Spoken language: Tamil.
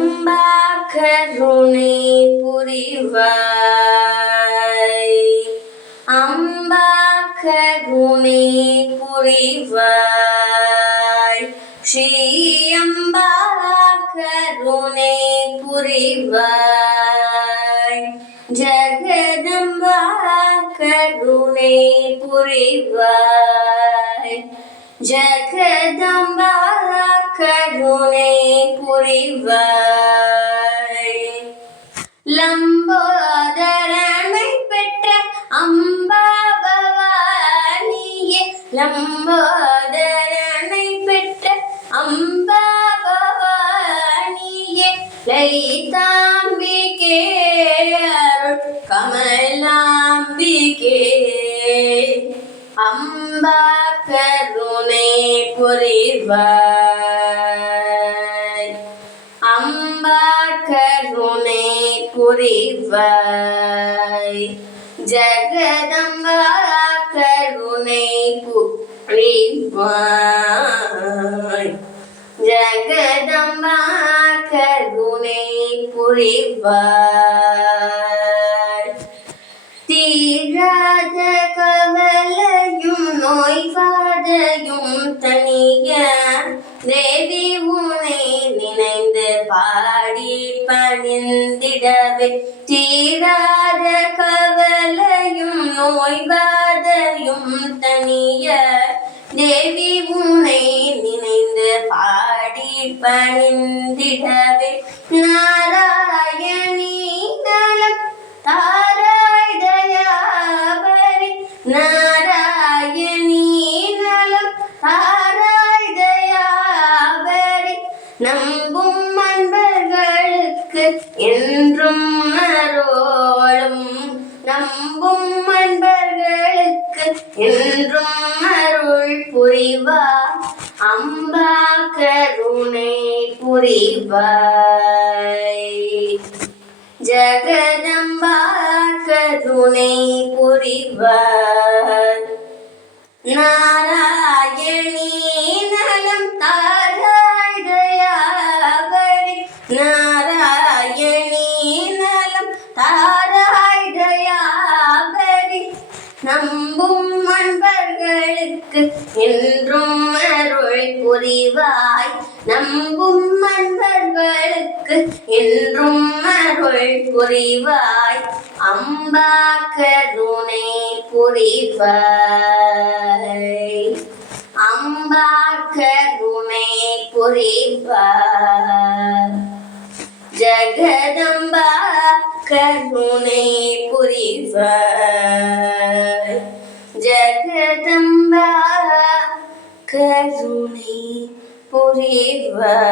அம்பா கருணை புரிவாய். அம்பா கருணை புரிவாய். ஸ்ரீ அம்பா கருணை புரிவாய். ஜகதம்பா கருணை புரிவாய். ஜகதம்பா கருணை புரிவாய். லம்போதரனை பெற்ற அம்பா பவானியே. லம்போதரனை பெற்ற அம்பா பவானியே. லலிதாம்பிகே அருள் கமலாம்பிகே. அம்பா கருணை புரிவாய். அம்பா கருணை புரிவாய். ஜகதம்பா கருணை புரிவாய். ஜகதம்பா கருணை புரிவாய். தீராத கவலையும் நோய்வாதையும் தனிய தேவி உனை நினைந்து பாடி பணிந்திடவே. தீராத கவலையும் நோய்வாதையும் தனிய தேவி உனை நினைந்து பாடி பணிந்திடவே. நாராயணி நலம் தாராய் தயாபரி. நாராயணி நலம் தாராய் தயாபரி. நம்பும் அன்பர்களுக்கு என்றும் அருளும். நம்பும் அன்பர்களுக்கு என்றும் அருள் புரிவாய். அம்பா கருணை புரிவாய். ஜகதம்பா கருணை புரிவாய். நாராயணி நலம் தாராய் தயாபரி. நாராயணி நலம் தாராய் தயாபரி. நம்பும் அன்பர்களுக்கு என்றும் அருள் புரிவாய். நம்பும் அன்பர்களுக்கு என்றும் அருள் புரிவாய். அம்பா கருணை புரிவாய். அம்பா கருணை புரிவாய். ஜகதம்பா கருணை புரிவாய். ஜகதம்பா கருணை புரிவாய்.